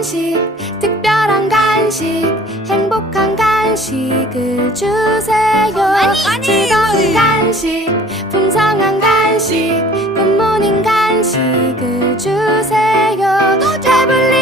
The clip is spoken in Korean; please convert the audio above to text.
간식, 특별한 간식, 행복한 간식을 주세요. 즐거운 간식, 풍성한 간식, 굿모닝 간식을 주세요. 태블릿